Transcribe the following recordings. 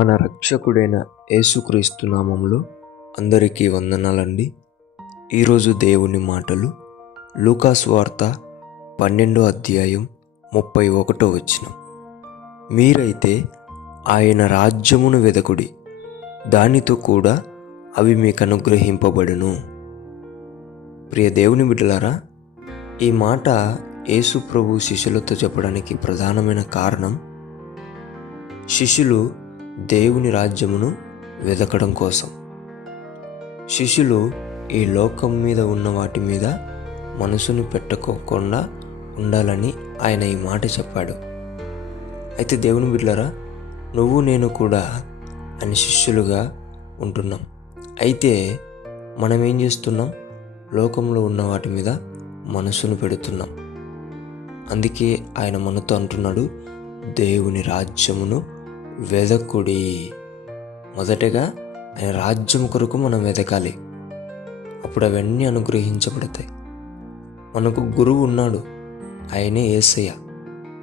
మన రక్షకుడైన యేసుక్రీస్తు నామములో అందరికీ వందనాలండి. ఈరోజు దేవుని మాటలు లూకాసు వార్త 12వ అధ్యాయం 31వ వచనం. మీరైతే ఆయన రాజ్యమును వెదకుడి, దానితో కూడా అవి మీకు అనుగ్రహింపబడును. ప్రియ దేవుని బిడ్డలారా, ఈ మాట యేసు ప్రభు శిష్యులతో చెప్పడానికి ప్రధానమైన కారణం, శిష్యులు దేవుని రాజ్యమును వెదకడం కోసం. శిష్యులు ఈ లోకం మీద ఉన్న వాటి మీద మనసును పెట్టుకోకుండా ఉండాలని ఆయన ఈ మాట చెప్పాడు. అయితే దేవుని బిడ్డలారా, నువ్వు నేను కూడా ఆయన శిష్యులుగా ఉంటున్నాం. అయితే మనం ఏం చేస్తున్నాం? లోకంలో ఉన్న వాటి మీద మనసును పెడుతున్నాం. అందుకే ఆయన మనతో అంటున్నాడు, దేవుని రాజ్యమును వెదకుడి. మొదటగా ఆయన రాజ్యం కొరకు మనం వెదకాలి. అప్పుడు అవన్నీ అనుగ్రహించబడతాయి. మనకు గురువు ఉన్నాడు, ఆయనే యేసయ్య.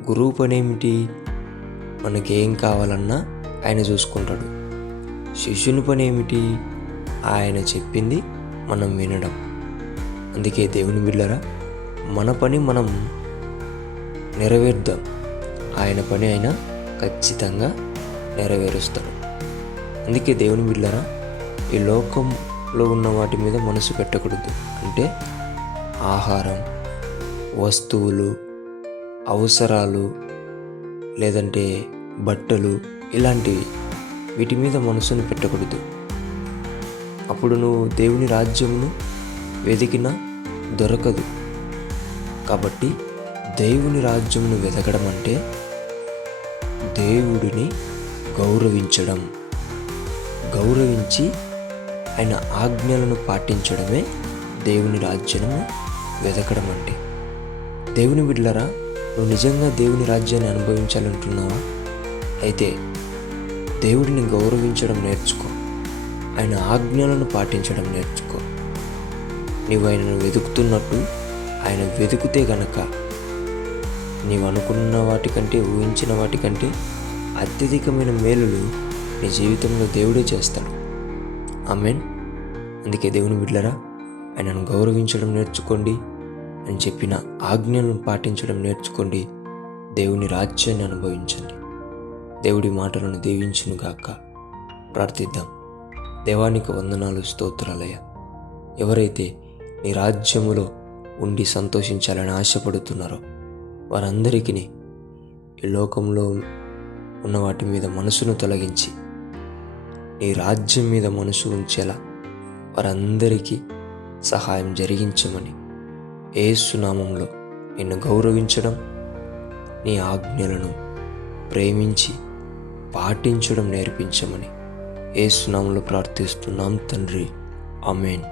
గురువు పని ఏమిటి? మనకేం కావాలన్నా ఆయన చూసుకుంటాడు. శిష్యుని పని ఏమిటి? ఆయన చెప్పింది మనం వినడం. అందుకే దేవుని బిడ్డలారా, మన పని మనం నెరవేర్దాం. ఆయన పని ఆయన ఖచ్చితంగా నెరవేరుస్తాడు. అందుకే దేవుని బిడ్డలారా, ఈ లోకంలో ఉన్న వాటి మీద మనసు పెట్టకూడదు. అంటే ఆహారం, వస్తువులు, అవసరాలు, లేదంటే బట్టలు, ఇలాంటివి, వీటి మీద మనసును పెట్టకూడదు. అప్పుడు నువ్వు దేవుని రాజ్యమును వెతికినా దొరకదు. కాబట్టి దేవుని రాజ్యమును వెతకడం అంటే దేవుడిని గౌరవించడం, గౌరవించి ఆయన ఆజ్ఞలను పాటించడమే దేవుని రాజ్యము వెతకడం అంటే. దేవుని బిడ్డలారా, నువ్వు నిజంగా దేవుని రాజ్యాన్ని అనుభవించాలంటున్నావా? అయితే దేవుడిని గౌరవించడం నేర్చుకో, ఆయన ఆజ్ఞలను పాటించడం నేర్చుకో. నీవు ఆయనను వెతుకుతున్నట్టు ఆయన వెతుకుతే గనక నీవు అనుకున్న వాటికంటే, ఊహించిన వాటికంటే అత్యధికమైన మేలులు నీ జీవితంలో దేవుడే చేస్తాడు. ఆమేన్. అందుకే దేవుని బిడ్డలారా, ఆయనను గౌరవించడం నేర్చుకోండి, అని చెప్పిన ఆజ్ఞలను పాటించడం నేర్చుకోండి. దేవుని రాజ్యాన్ని అనుభవించండి. దేవుడి మాటలను దీవించును గాక. ప్రార్థిద్దాం. దేవానికి వందనాలు, స్తోత్రాలయ్యా. ఎవరైతే నీ రాజ్యములో ఉండి సంతోషించాలని ఆశపడుతున్నారో వారందరికీ ఈ లోకంలో ఉన్న వాటి మీద మనసును తొలగించి నీ రాజ్యం మీద మనసు ఉంచేలా వారందరికీ సహాయం జరిగించమని, యేసు నామములో నిన్ను గౌరవించడం, నీ ఆజ్ఞలను ప్రేమించి పాటించడం నేర్పించమని యేసు నామములో ప్రార్థిస్తున్నాం తండ్రి. ఆమేన్.